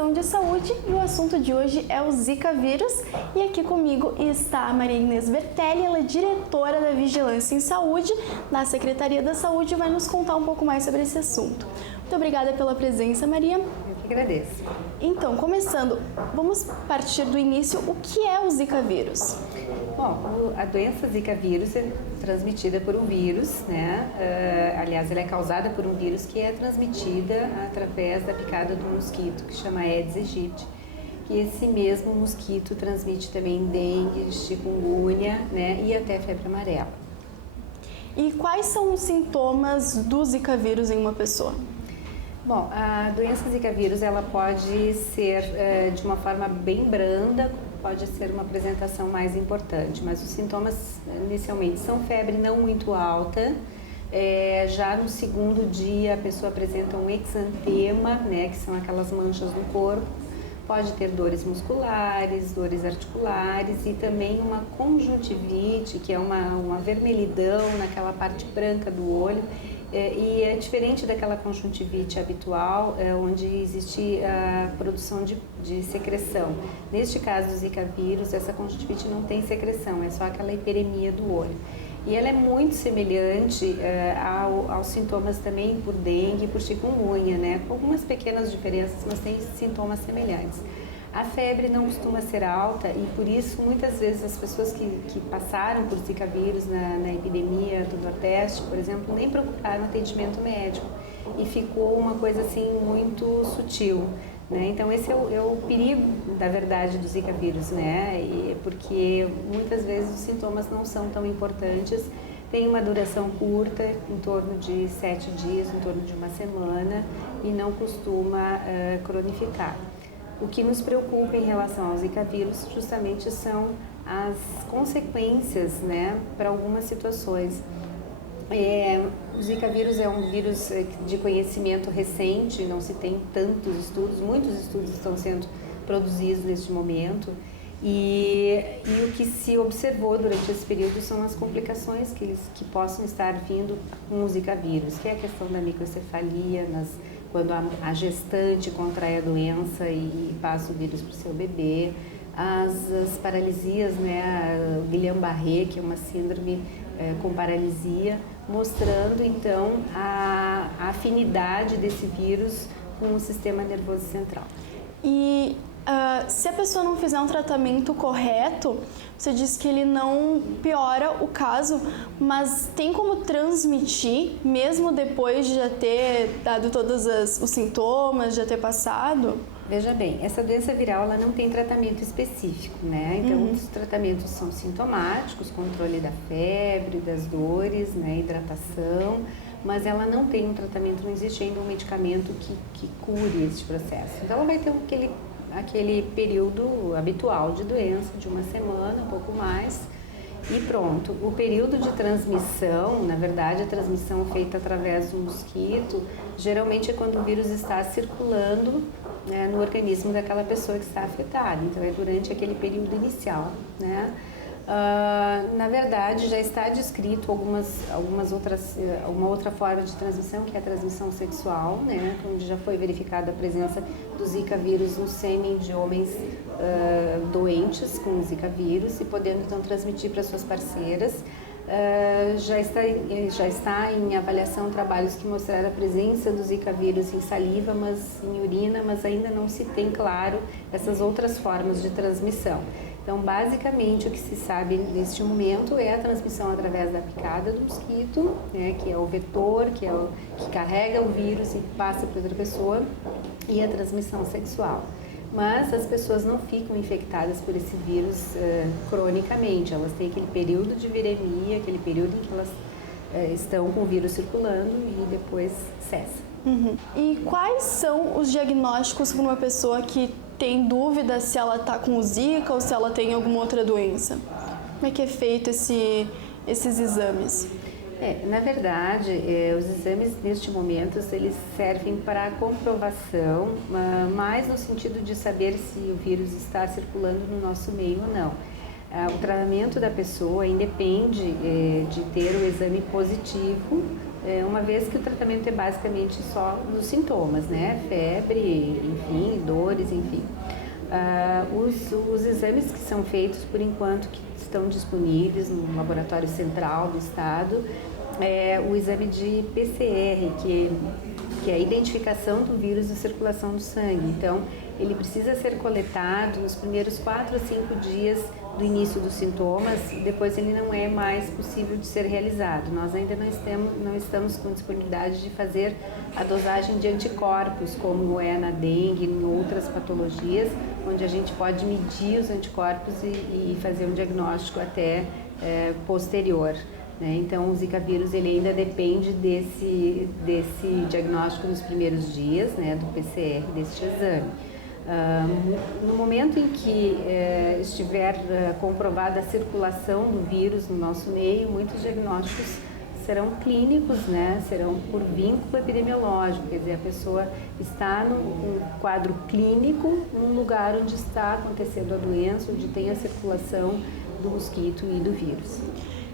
Extensão de Saúde e o assunto de hoje é o Zika vírus. E aqui comigo está a Maria Inês Bertelli, ela é diretora da Vigilância em Saúde da Secretaria da Saúde e vai nos contar um pouco mais sobre esse assunto. Muito obrigada pela presença, Maria. Eu que agradeço. Então, começando, vamos partir do início. O que é o Zika vírus? Bom, a doença Zika vírus é transmitida por um vírus, né? Aliás, ela é causada por um vírus que é transmitida através da picada do mosquito, que chama Aedes aegypti. E esse mesmo mosquito transmite também dengue, chikungunya, né? E até febre amarela. E quais são os sintomas do Zika vírus em uma pessoa? Bom, a doença Zika vírus ela pode ser de uma forma bem branda, pode ser uma apresentação mais importante, mas os sintomas inicialmente são febre não muito alta, já no segundo dia a pessoa apresenta um exantema, né, que são aquelas manchas no corpo, pode ter dores musculares, dores articulares e também uma conjuntivite, que é uma vermelhidão naquela parte branca do olho. E é diferente daquela conjuntivite habitual, onde existe a produção de secreção. Neste caso do Zika vírus, essa conjuntivite não tem secreção, é só aquela hiperemia do olho. E ela é muito semelhante aos sintomas também por dengue e por chikungunya, né? Com algumas pequenas diferenças, mas tem sintomas semelhantes. A febre não costuma ser alta e por isso muitas vezes as pessoas que passaram por Zika vírus na epidemia do Nordeste, por exemplo, nem procuraram atendimento médico e ficou uma coisa assim muito sutil, né? Então esse é o perigo da verdade do Zika vírus, né? Porque muitas vezes os sintomas não são tão importantes, tem uma duração curta, em torno de 7 dias, em torno de uma semana e não costuma cronificar. O que nos preocupa em relação ao Zika vírus justamente são as consequências, né, para algumas situações. O Zika vírus é um vírus de conhecimento recente, não se tem tantos estudos, muitos estudos estão sendo produzidos neste momento e o que se observou durante esse período são as complicações que possam estar vindo com o Zika vírus, que é a questão da microcefalia, quando a gestante contrai a doença e passa o vírus para o seu bebê, as paralisias, né, o Guillain-Barré, que é uma síndrome com paralisia, mostrando então a afinidade desse vírus com o sistema nervoso central. E se a pessoa não fizer um tratamento correto, você diz que ele não piora o caso, mas tem como transmitir, mesmo depois de já ter dado todos os sintomas, já ter passado? Veja bem, essa doença viral ela não tem tratamento específico, né? Então os tratamentos são sintomáticos, controle da febre, das dores, né? Hidratação, mas ela não tem um tratamento, não existe ainda um medicamento que cure esse processo. Então ela vai ter aquele período habitual de doença, de uma semana, um pouco mais, e pronto. O período de transmissão, na verdade, a transmissão feita através do mosquito, geralmente é quando o vírus está circulando, né, no organismo daquela pessoa que está afetada, então é durante aquele período inicial, né? Na verdade, já está descrito uma outra forma de transmissão, que é a transmissão sexual, né, onde já foi verificada a presença do Zika vírus no sêmen de homens doentes com Zika vírus e podendo então transmitir para suas parceiras. Já está em avaliação trabalhos que mostraram a presença do Zika vírus em saliva, mas em urina, mas ainda não se tem claro essas outras formas de transmissão. Então, basicamente, o que se sabe neste momento é a transmissão através da picada do mosquito, né, que é o vetor, que carrega o vírus e passa para outra pessoa, e a transmissão sexual. Mas as pessoas não ficam infectadas por esse vírus cronicamente, elas têm aquele período de viremia, aquele período em que elas estão com o vírus circulando e depois cessa. Uhum. E quais são os diagnósticos para uma pessoa que tem dúvida se ela está com o Zika ou se ela tem alguma outra doença? Como é que é feito esses exames? Na verdade, os exames neste momento eles servem para a comprovação, mais no sentido de saber se o vírus está circulando no nosso meio ou não. O tratamento da pessoa independe de ter o exame positivo, uma vez que o tratamento é basicamente só nos sintomas, né? Febre, enfim, dores, enfim. Os exames que são feitos, por enquanto, que estão disponíveis no laboratório central do estado, é o exame de PCR, que é a identificação do vírus em circulação do sangue. Então, ele precisa ser coletado nos primeiros 4 a 5 dias do início dos sintomas, depois ele não é mais possível de ser realizado. Nós ainda não estamos com disponibilidade de fazer a dosagem de anticorpos, como é na dengue e em outras patologias, onde a gente pode medir os anticorpos e fazer um diagnóstico até posterior. Então, o Zika vírus ele ainda depende desse diagnóstico nos primeiros dias, né, do PCR, deste exame. No momento em que estiver comprovada a circulação do vírus no nosso meio, muitos diagnósticos serão clínicos, né, serão por vínculo epidemiológico, quer dizer, a pessoa está num quadro clínico, num lugar onde está acontecendo a doença, onde tem a circulação do mosquito e do vírus.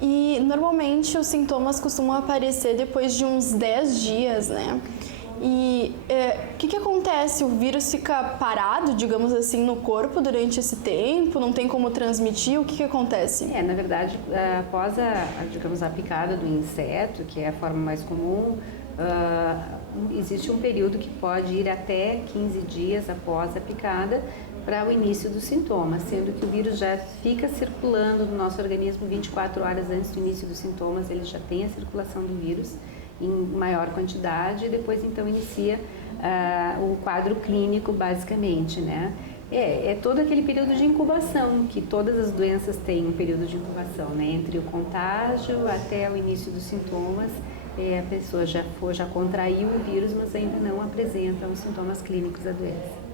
E normalmente os sintomas costumam aparecer depois de uns 10 dias, né? E o que acontece? O vírus fica parado, digamos assim, no corpo durante esse tempo? Não tem como transmitir? O que acontece? Na verdade, após a picada do inseto, que é a forma mais comum, existe um período que pode ir até 15 dias após a picada para o início dos sintomas, sendo que o vírus já fica circulando no nosso organismo 24 horas antes do início dos sintomas, ele já tem a circulação do vírus em maior quantidade e depois então inicia o quadro clínico basicamente, né? É todo aquele período de incubação, que todas as doenças têm um período de incubação, né? Entre o contágio até o início dos sintomas, a pessoa já contraiu o vírus, mas ainda não apresenta os sintomas clínicos da doença.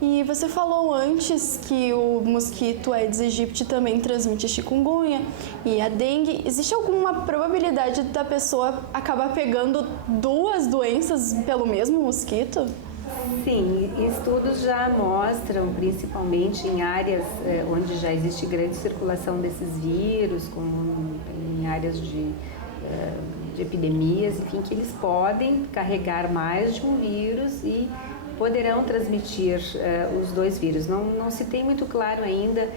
E você falou antes que o mosquito Aedes aegypti também transmite chikungunya e a dengue. Existe alguma probabilidade da pessoa acabar pegando 2 doenças pelo mesmo mosquito? Sim, estudos já mostram, principalmente em áreas onde já existe grande circulação desses vírus, como em áreas de epidemias, enfim, que eles podem carregar mais de um vírus e poderão transmitir os 2 vírus. Não se tem muito claro ainda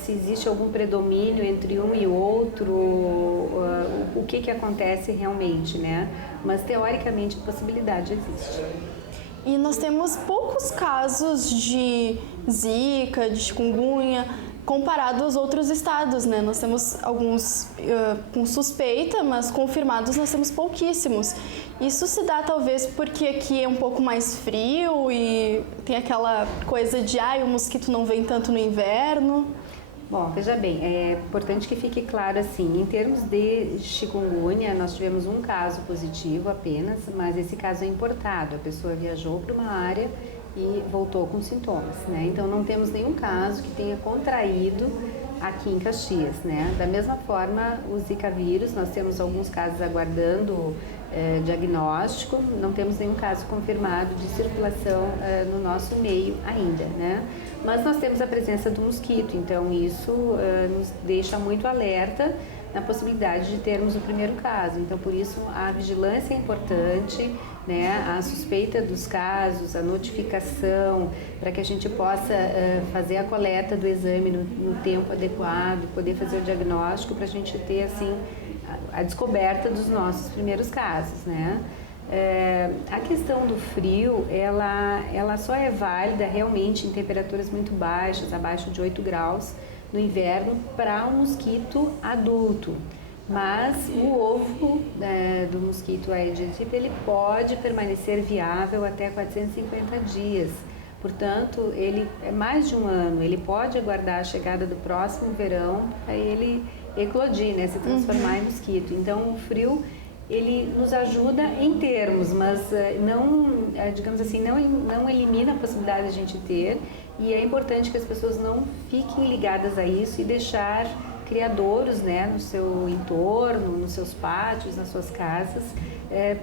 se existe algum predomínio entre um e outro, o que acontece realmente, né? Mas teoricamente a possibilidade existe. E nós temos poucos casos de Zika, de chikungunya, comparado aos outros estados, né? Nós temos alguns com suspeita, mas confirmados nós temos pouquíssimos. Isso se dá talvez porque aqui é um pouco mais frio e tem aquela coisa de o mosquito não vem tanto no inverno. Bom, veja bem, é importante que fique claro assim, em termos de chikungunya, nós tivemos um caso positivo apenas, mas esse caso é importado, a pessoa viajou para uma área e voltou com sintomas, né? Então não temos nenhum caso que tenha contraído aqui em Caxias, né? Da mesma forma, o Zika vírus, nós temos alguns casos aguardando diagnóstico, não temos nenhum caso confirmado de circulação no nosso meio ainda, né? Mas nós temos a presença do mosquito, então isso nos deixa muito alerta na possibilidade de termos o primeiro caso. Então, por isso, a vigilância é importante, né? A suspeita dos casos, a notificação, para que a gente possa fazer a coleta do exame no tempo adequado, poder fazer o diagnóstico, para a gente ter, assim, a descoberta dos nossos primeiros casos, né? A questão do frio, ela só é válida realmente em temperaturas muito baixas, abaixo de 8 graus no inverno, para um mosquito adulto. Mas o ovo do mosquito Aedes aegypti, ele pode permanecer viável até 450 dias. Portanto, ele é mais de um ano, ele pode aguardar a chegada do próximo verão para ele eclodir, né, se transformar em mosquito. Então, o frio, ele nos ajuda em termos, mas não, digamos assim, não elimina a possibilidade de a gente ter, e é importante que as pessoas não fiquem ligadas a isso e deixar criadouros, né, no seu entorno, nos seus pátios, nas suas casas,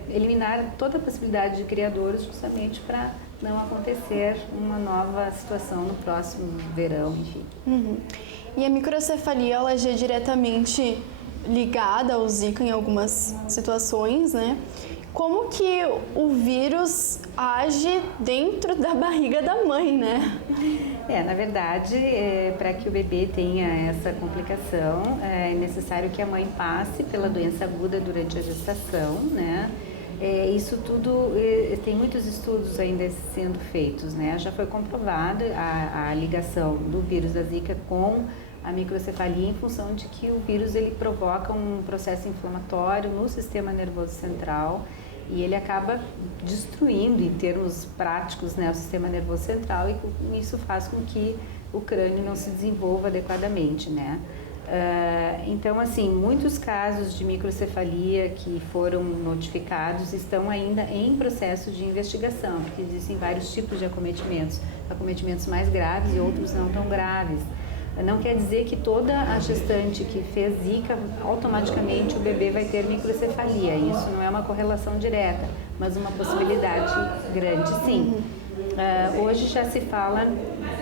eliminar toda a possibilidade de criadouros justamente para não acontecer uma nova situação no próximo verão, enfim. E a microcefalia, ela já é diretamente ligada ao Zika em algumas situações, né? Como que o vírus age dentro da barriga da mãe, né? Na verdade, para que o bebê tenha essa complicação, é necessário que a mãe passe pela doença aguda durante a gestação, né? Isso tudo, tem muitos estudos ainda sendo feitos, né? Já foi comprovada a ligação do vírus da Zika com a microcefalia em função de que o vírus ele provoca um processo inflamatório no sistema nervoso central e ele acaba destruindo em termos práticos, né, o sistema nervoso central e isso faz com que o crânio não se desenvolva adequadamente, né? Então, assim, muitos casos de microcefalia que foram notificados estão ainda em processo de investigação, porque existem vários tipos de acometimentos mais graves e outros não tão graves. Não quer dizer que toda a gestante que fez Zika, automaticamente o bebê vai ter microcefalia. Isso não é uma correlação direta, mas uma possibilidade grande, sim. Hoje já se fala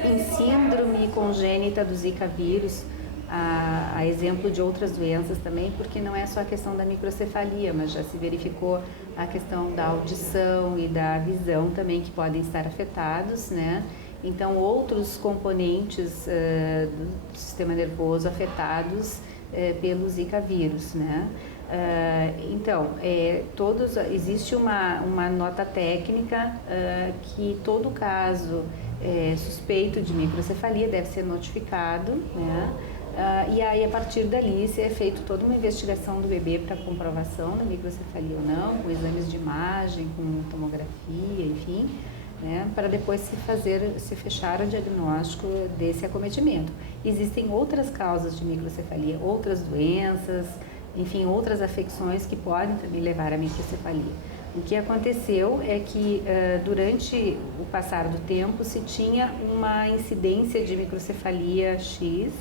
em síndrome congênita do Zika vírus, a exemplo de outras doenças também, porque não é só a questão da microcefalia, mas já se verificou a questão da audição e da visão também que podem estar afetados, né? Então, outros componentes do sistema nervoso afetados pelo Zika vírus, né? Existe uma nota técnica que todo caso suspeito de microcefalia deve ser notificado, né? E aí, a partir dali, se é feito toda uma investigação do bebê para comprovação da microcefalia ou não, com exames de imagem, com tomografia, enfim, né, para depois se fechar o diagnóstico desse acometimento. Existem outras causas de microcefalia, outras doenças, enfim, outras afecções que podem também levar à microcefalia. O que aconteceu é que durante o passar do tempo se tinha uma incidência de microcefalia X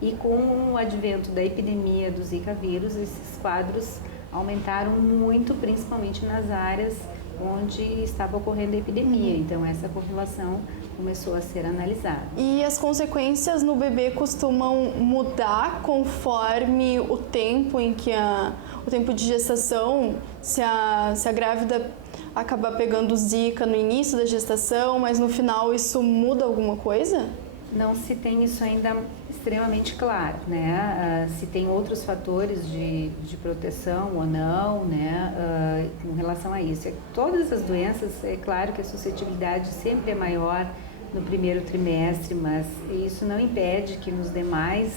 e com o advento da epidemia do Zika vírus, esses quadros aumentaram muito, principalmente nas áreas onde estava ocorrendo a epidemia. Então, essa correlação começou a ser analisada. E as consequências no bebê costumam mudar conforme o tempo em que o tempo de gestação, se a grávida acabar pegando Zika no início da gestação, mas no final isso muda alguma coisa? Não se tem isso ainda extremamente claro, né? Se tem outros fatores de proteção ou não, né? Com relação a isso. Todas as doenças, é claro que a suscetibilidade sempre é maior no primeiro trimestre, mas isso não impede que nos demais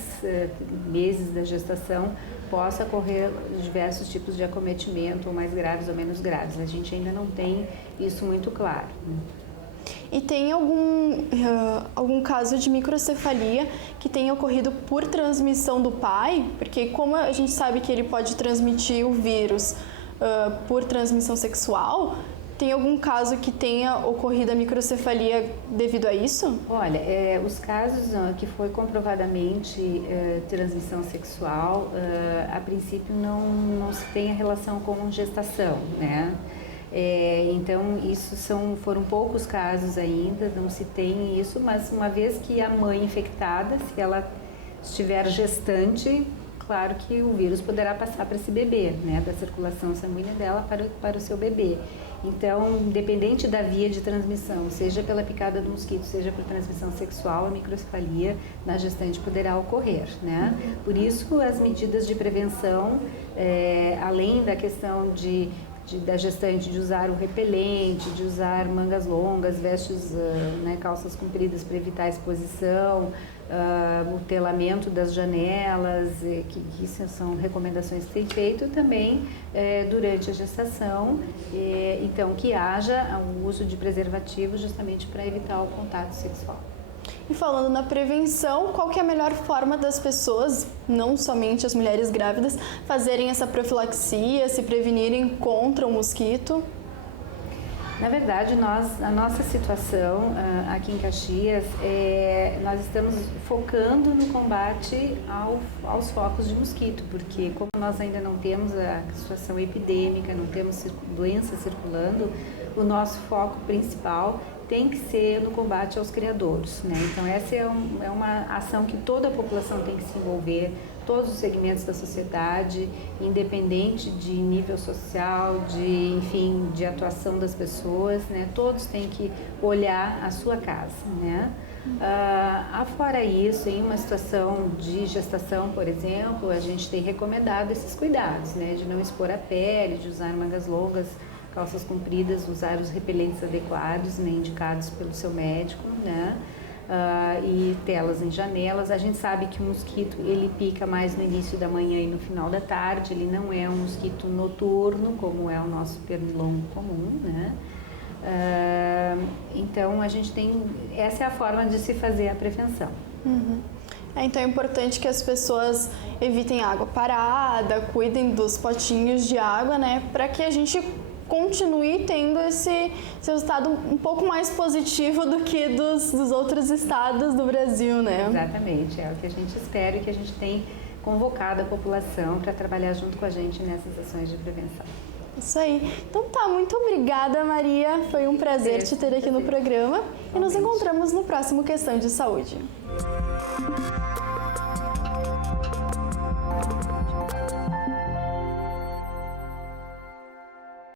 meses da gestação possa ocorrer diversos tipos de acometimento, ou mais graves ou menos graves. A gente ainda não tem isso muito claro, né? E tem algum caso de microcefalia que tenha ocorrido por transmissão do pai? Porque como a gente sabe que ele pode transmitir o vírus por transmissão sexual, tem algum caso que tenha ocorrido a microcefalia devido a isso? Olha, os casos que foi comprovadamente transmissão sexual, a princípio não se tem a relação com gestação, né? Então, foram poucos casos ainda, não se tem isso, mas uma vez que a mãe infectada, se ela estiver gestante, claro que o vírus poderá passar para esse bebê, né, da circulação sanguínea dela para o seu bebê. Então, independente da via de transmissão, seja pela picada do mosquito, seja por transmissão sexual, a microcefalia na gestante poderá ocorrer, né? Por isso, as medidas de prevenção, além da questão da gestante de usar o repelente, de usar mangas longas, vestes, né, calças compridas para evitar a exposição, o telamento das janelas, que são recomendações que tem feito também durante a gestação, então que haja o uso de preservativo justamente para evitar o contato sexual. E falando na prevenção, qual que é a melhor forma das pessoas, não somente as mulheres grávidas, fazerem essa profilaxia, se prevenirem contra o mosquito? Na verdade, a nossa situação aqui em Caxias, nós estamos focando no combate aos focos de mosquito, porque como nós ainda não temos a situação epidêmica, não temos doença circulando, o nosso foco principal tem que ser no combate aos criadouros, né? Então essa é uma ação que toda a população tem que se envolver, todos os segmentos da sociedade, independente de nível social, de atuação das pessoas, né? Todos têm que olhar a sua casa, né? Afora isso, em uma situação de gestação, por exemplo, a gente tem recomendado esses cuidados, né? De não expor a pele, de usar mangas longas, calças compridas, usar os repelentes adequados, né? Indicados pelo seu médico, né? E telas em janelas. A gente sabe que o mosquito ele pica mais no início da manhã e no final da tarde, ele não é um mosquito noturno como é o nosso pernilongo comum, né? Então a gente tem, essa é a forma de se fazer a prevenção. Uhum. Então é importante que as pessoas evitem água parada, cuidem dos potinhos de água, né? Para que a gente continue tendo esse resultado um pouco mais positivo do que dos outros estados do Brasil, né? Exatamente, é o que a gente espera e que a gente tem convocado a população para trabalhar junto com a gente nessas ações de prevenção. Isso aí. Então tá, muito obrigada, Maria. Foi um prazer te ter aqui no programa e nos encontramos no próximo Questão de Saúde.